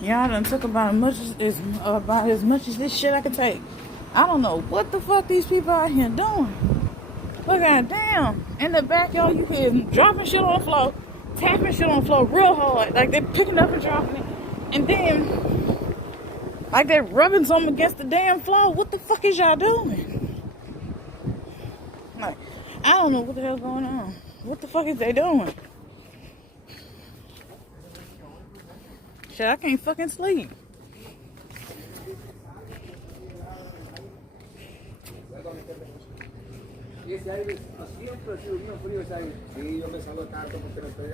Y'all done took about as much as this shit I could take. I don't know what the fuck these people out here doing. Look at damn. In the backyard, you hear them dropping shit on the floor, tapping shit on the floor real hard. Like they're picking up and dropping it. And then, like they're rubbing something against the damn floor. What the fuck is y'all doing? Like, I don't know what the hell's going on. What the fuck is they doing? Shit, I can't fucking sleep.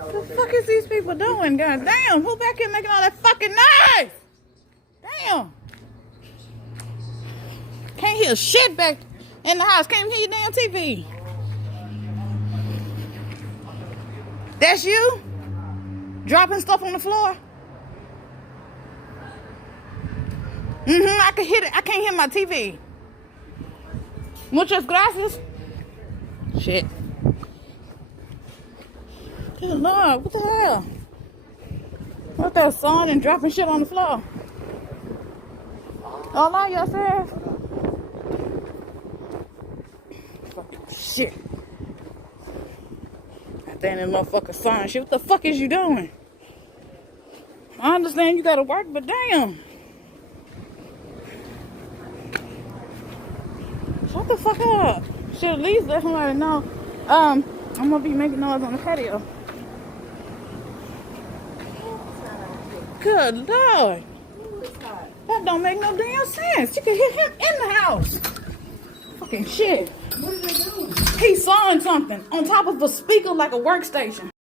What the fuck is these people doing? God damn, who back here making all that fucking noise? Damn. Can't hear shit back in the house. Can't even hear your damn TV. That's you? Dropping stuff on the floor? I can hear it. I can't hear my TV. Muchas gracias. Shit. Good Lord, what the hell? What that song and dropping shit on the floor? Allow yourself. Fucking shit. That damn motherfucker song shit. What the fuck is you doing? I understand you gotta work, but damn. Shut the fuck up. Should at least let somebody know. I'm gonna be making noise on the patio. Good Lord. That don't make no damn sense. You can hear him in the house. Fucking shit. What are they doing? He's sawing something on top of a speaker like a workstation.